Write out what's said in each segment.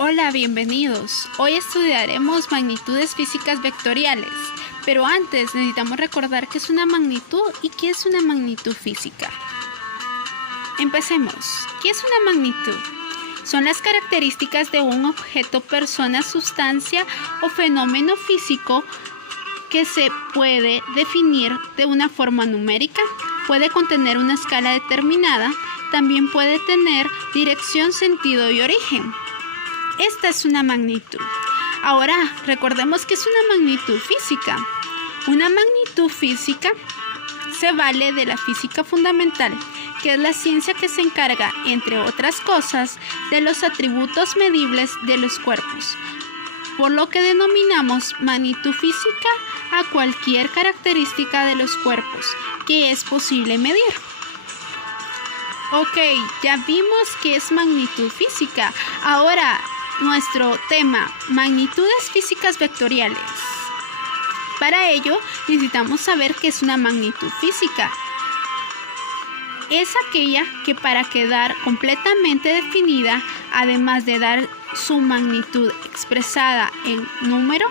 Hola, bienvenidos. Hoy estudiaremos magnitudes físicas vectoriales, pero antes necesitamos recordar qué es una magnitud y qué es una magnitud física. Empecemos. ¿Qué es una magnitud? Son las características de un objeto, persona, sustancia o fenómeno físico que se puede definir de una forma numérica, puede contener una escala determinada, también puede tener dirección, sentido y origen. Esta es una magnitud. Ahora, recordemos que es una magnitud física. Una magnitud física se vale de la física fundamental, que es la ciencia que se encarga, entre otras cosas, de los atributos medibles de los cuerpos, por lo que denominamos magnitud física a cualquier característica de los cuerpos que es posible medir. Ok, ya vimos qué es magnitud física. Ahora, nuestro tema, magnitudes físicas vectoriales. Para ello, necesitamos saber qué es una magnitud física. Es aquella que para quedar completamente definida, además de dar su magnitud expresada en número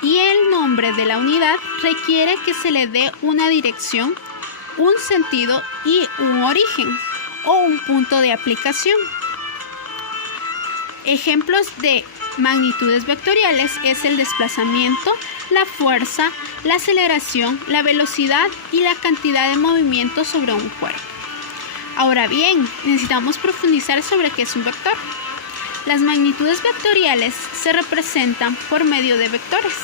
y el nombre de la unidad, requiere que se le dé una dirección, un sentido y un origen o un punto de aplicación. Ejemplos de magnitudes vectoriales es el desplazamiento, la fuerza, la aceleración, la velocidad y la cantidad de movimiento sobre un cuerpo. Ahora bien, necesitamos profundizar sobre qué es un vector. Las magnitudes vectoriales se representan por medio de vectores.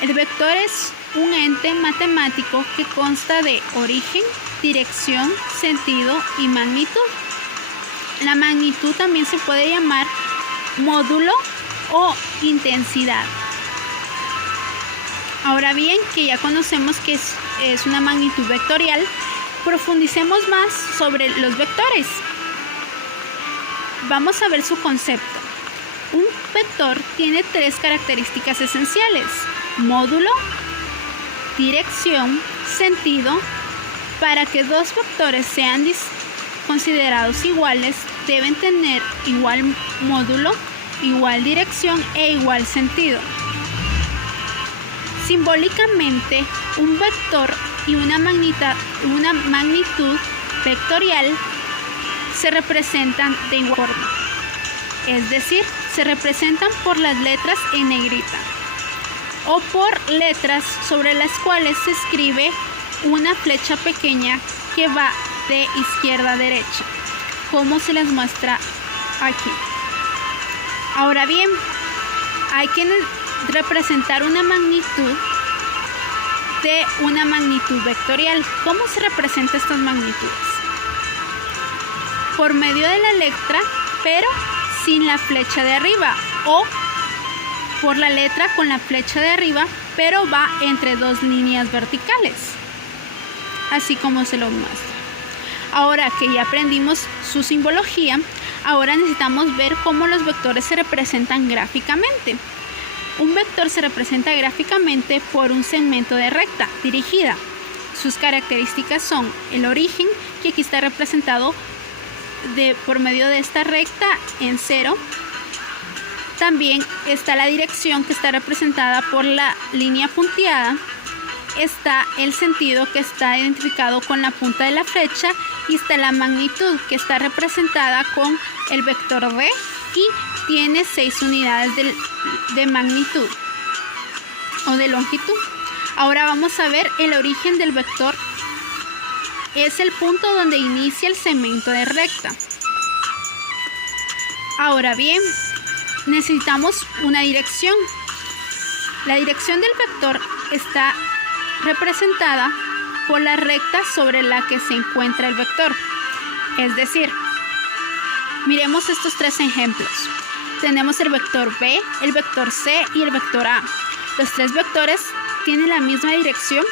El vector es un ente matemático que consta de origen, dirección, sentido y magnitud. La magnitud también se puede llamar módulo o intensidad. Ahora bien, que ya conocemos que es una magnitud vectorial, profundicemos más sobre los vectores. Vamos a ver su concepto. Un vector tiene tres características esenciales: módulo, dirección, sentido. Para que dos vectores sean considerados iguales, deben tener igual módulo, igual dirección e igual sentido. Simbólicamente, un vector y una magnitud vectorial se representan de igual forma, es decir, se representan por las letras en negrita o por letras sobre las cuales se escribe una flecha pequeña que va de izquierda a derecha, como se les muestra aquí. Ahora bien, hay que representar una magnitud de una magnitud vectorial. ¿Cómo se representan estas magnitudes? Por medio de la letra, pero sin la flecha de arriba, o por la letra con la flecha de arriba, pero va entre dos líneas verticales, así como se lo muestra. Ahora que ya aprendimos su simbología, ahora necesitamos ver cómo los vectores se representan gráficamente. Un vector se representa gráficamente por un segmento de recta dirigida. Sus características son el origen, que aquí está representado por medio de esta recta en 0. También está la dirección, que está representada por la línea punteada. Está el sentido, que está identificado con la punta de la flecha, y está la magnitud, que está representada con el vector D y tiene 6 unidades de magnitud o de longitud. Ahora vamos a ver el origen del vector. Es el punto donde inicia el segmento de recta. Ahora bien, necesitamos una dirección. La dirección del vector está representada por la recta sobre la que se encuentra el vector. Es decir, miremos estos tres ejemplos. Tenemos el vector B, el vector C y el vector A. Los tres vectores tienen la misma dirección,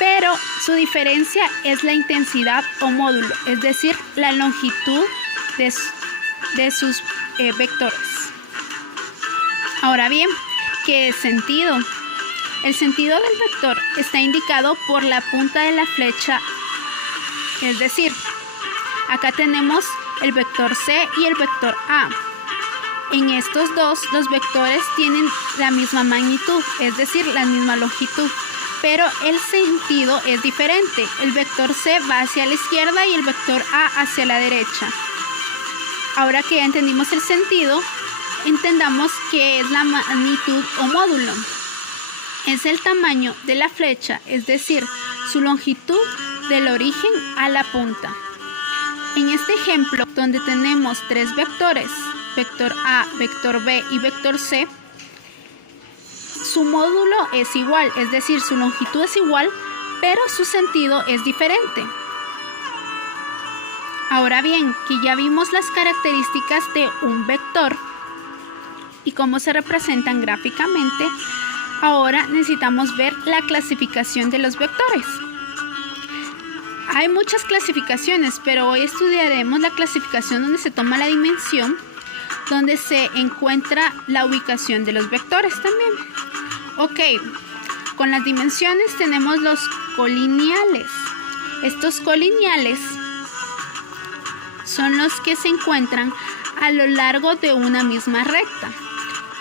pero su diferencia es la intensidad o módulo, es decir, la longitud de sus vectores. Ahora bien, ¿qué es sentido? El sentido del vector está indicado por la punta de la flecha, es decir, acá tenemos el vector C y el vector A. En estos dos, los vectores tienen la misma magnitud, es decir, la misma longitud, pero el sentido es diferente. El vector C va hacia la izquierda y el vector A hacia la derecha. Ahora que ya entendimos el sentido, entendamos qué es la magnitud o módulo. Es el tamaño de la flecha, es decir, su longitud del origen a la punta. En este ejemplo, donde tenemos tres vectores, vector A, vector B y vector C, su módulo es igual, es decir, su longitud es igual, pero su sentido es diferente. Ahora bien, que ya vimos las características de un vector y cómo se representan gráficamente, ahora necesitamos ver la clasificación de los vectores. Hay muchas clasificaciones, pero hoy estudiaremos la clasificación donde se toma la dimensión, donde se encuentra la ubicación de los vectores también. Ok, con las dimensiones tenemos los colineales. Estos colineales son los que se encuentran a lo largo de una misma recta.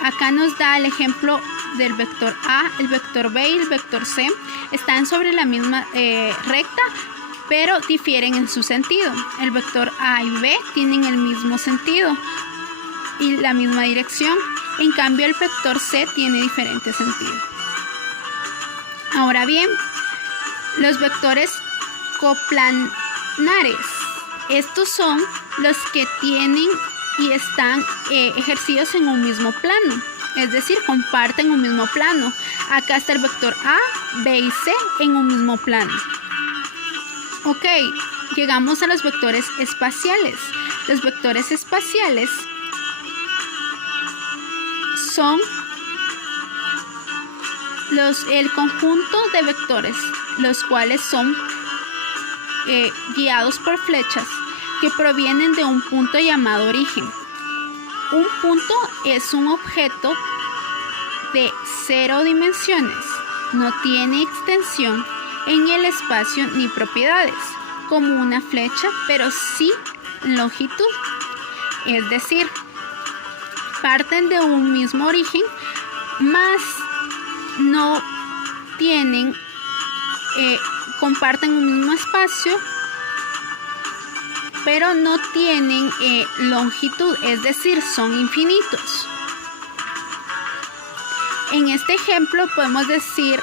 Acá nos da el ejemplo del vector A, el vector B y el vector C. Están sobre la misma recta, pero difieren en su sentido. El vector A y B tienen el mismo sentido y la misma dirección. En cambio, el vector C tiene diferente sentido. Ahora bien, los vectores coplanares. Estos son los que tienen y están ejercidos en un mismo plano. Es decir, comparten un mismo plano. Acá está el vector A, B y C en un mismo plano. Ok, llegamos a los vectores espaciales. Los vectores espaciales son el conjunto de vectores, los cuales son guiados por flechas que provienen de un punto llamado origen. Un punto es un objeto de 0 dimensiones, no tiene extensión en el espacio ni propiedades, como una flecha, pero sí longitud. Es decir, parten de un mismo origen, mas no tienen, comparten un mismo espacio, pero no tienen longitud, es decir, son infinitos. En este ejemplo podemos decir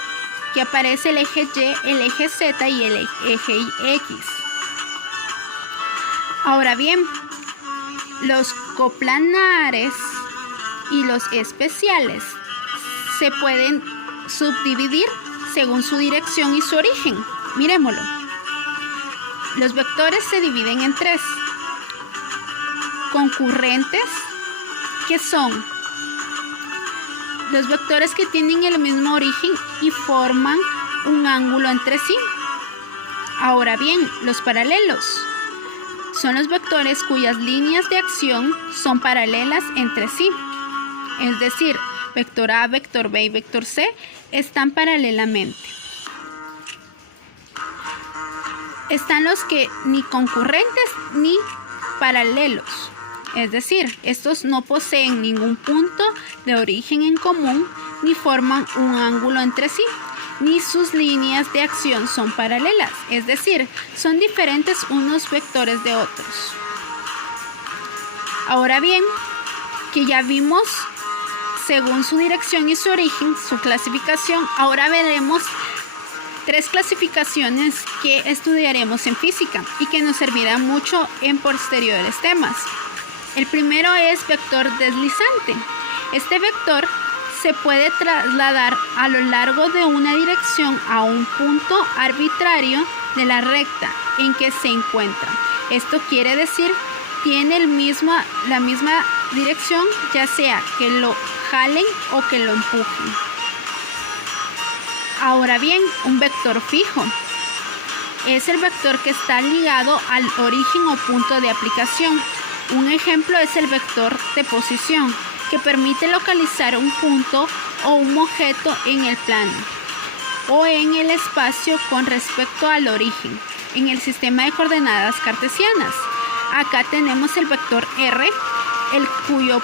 que aparece el eje Y, el eje Z y el eje X. Ahora bien, los coplanares y los especiales se pueden subdividir según su dirección y su origen. Miremoslo. Los vectores se dividen en tres. Concurrentes, que son los vectores que tienen el mismo origen y forman un ángulo entre sí. Ahora bien, los paralelos son los vectores cuyas líneas de acción son paralelas entre sí. Es decir, vector A, vector B y vector C están paralelamente. Están los que ni concurrentes ni paralelos. Es decir, estos no poseen ningún punto de origen en común, ni forman un ángulo entre sí, ni sus líneas de acción son paralelas. Es decir, son diferentes unos vectores de otros. Ahora bien, que ya vimos según su dirección y su origen, su clasificación, ahora veremos tres clasificaciones que estudiaremos en física y que nos servirán mucho en posteriores temas. El primero es vector deslizante. Este vector se puede trasladar a lo largo de una dirección a un punto arbitrario de la recta en que se encuentra. Esto quiere decir, tiene la misma dirección, ya sea que lo jalen o que lo empujen. Ahora bien, un vector fijo es el vector que está ligado al origen o punto de aplicación. Un ejemplo es el vector de posición, que permite localizar un punto o un objeto en el plano o en el espacio con respecto al origen en el sistema de coordenadas cartesianas. Acá tenemos el vector R, el cuyo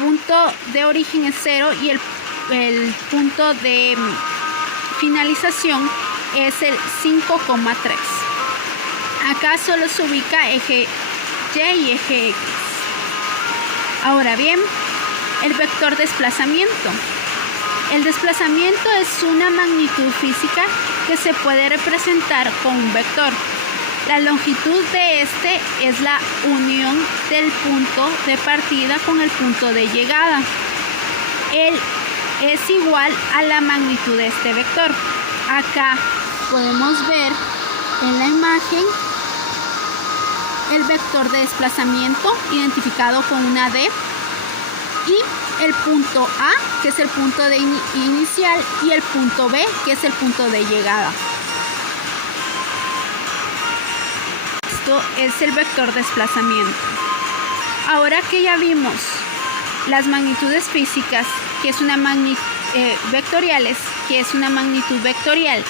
punto de origen es 0 y el punto de finalización es el 5,3. Acá solo se ubica eje Y y eje X. Ahora bien, el vector desplazamiento. El desplazamiento es una magnitud física que se puede representar con un vector. La longitud de este es la unión del punto de partida con el punto de llegada. Él es igual a la magnitud de este vector. Acá podemos ver en la imagen el vector de desplazamiento identificado con una D y el punto A, que es el punto de inicial, y el punto B, que es el punto de llegada. Esto es el vector desplazamiento. Ahora que ya vimos las magnitudes físicas, que es una vectoriales, que es una magnitud vectorial,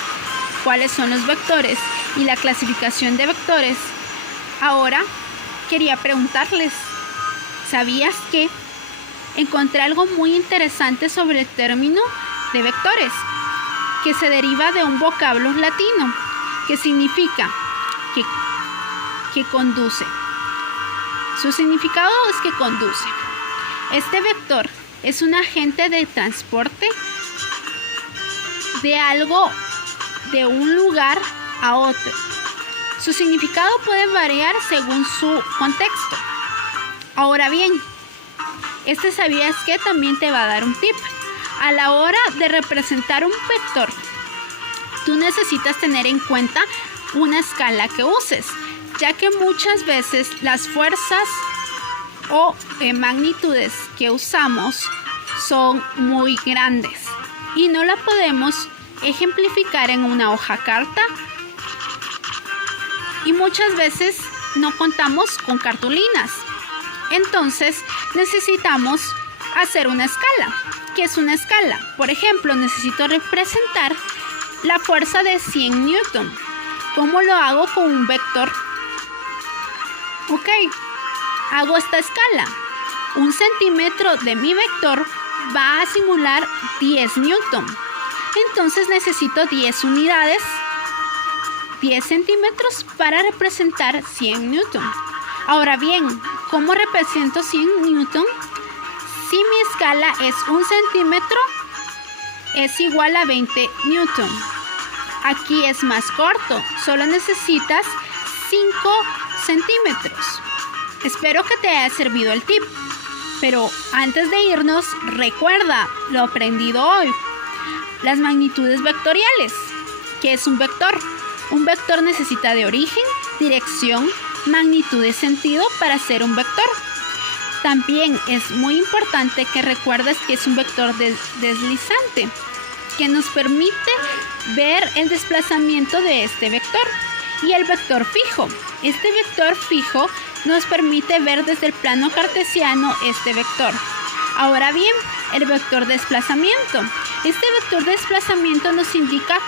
cuáles son los vectores y la clasificación de vectores, ahora quería preguntarles, ¿sabías que encontré algo muy interesante sobre el término de vectores, que se deriva de un vocablo latino que significa que conduce? Su significado es que conduce. Este vector es un agente de transporte de algo de un lugar a otro. Su significado puede variar según su contexto. Ahora bien, ¿sabías que también te va a dar un tip? A la hora de representar un vector, tú necesitas tener en cuenta una escala que uses, ya que muchas veces las fuerzas o magnitudes que usamos son muy grandes y no la podemos ejemplificar en una hoja carta, y muchas veces no contamos con cartulinas. Entonces necesitamos hacer una escala. ¿Qué es una escala? Por ejemplo, necesito representar la fuerza de 100 newton. ¿Cómo lo hago con un vector? Ok, hago esta escala. 1 centímetro de mi vector va a simular 10 newton. Entonces necesito 10 unidades, 10 centímetros para representar 100 newton. Ahora bien, ¿cómo represento 100 newton? Si mi escala es 1 centímetro, es igual a 20 newton. Aquí es más corto, solo necesitas 5 centímetros. Espero que te haya servido el tip, pero antes de irnos, recuerda lo aprendido hoy. Las magnitudes vectoriales. ¿Qué es un vector? Un vector necesita de origen, dirección, magnitud y sentido para ser un vector. También es muy importante que recuerdes que es un vector deslizante, que nos permite ver el desplazamiento de este vector. Y el vector fijo. Este vector fijo nos permite ver desde el plano cartesiano este vector. Ahora bien, el vector desplazamiento. Este vector desplazamiento nos indica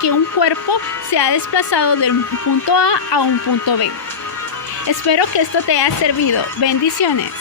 que un cuerpo se ha desplazado de un punto A a un punto B. Espero que esto te haya servido. Bendiciones.